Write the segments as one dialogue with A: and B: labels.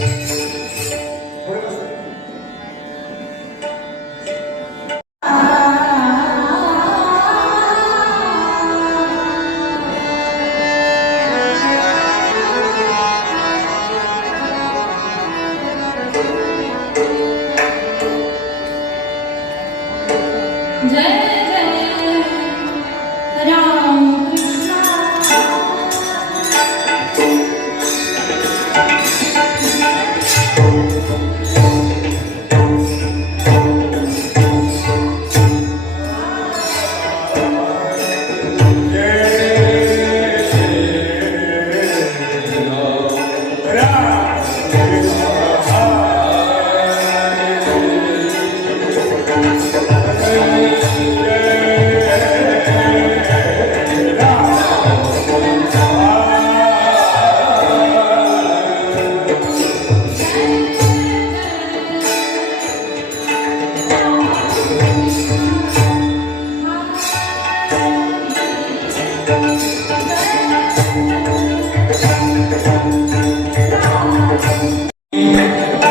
A: Thank you.
B: Música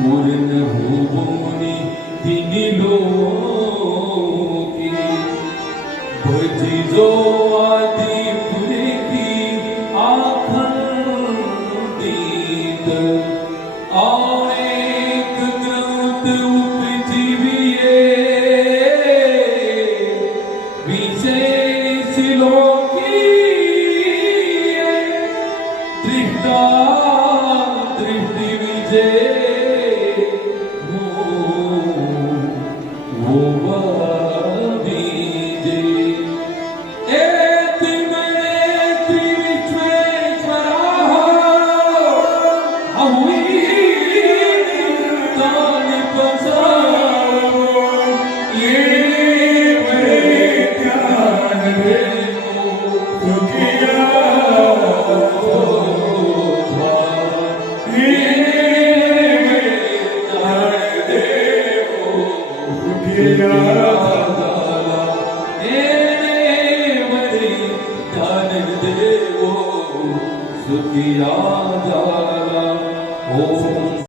A: পূর্ণ ভুবনি তিনি লোকিনি ভজিজো আদি পুরেকি আখণ্ডিত অনেক গ্রন্থ উপজীবিয়ে বিশেষ লোকি দৃষ্টা দৃষ্টি বিজয়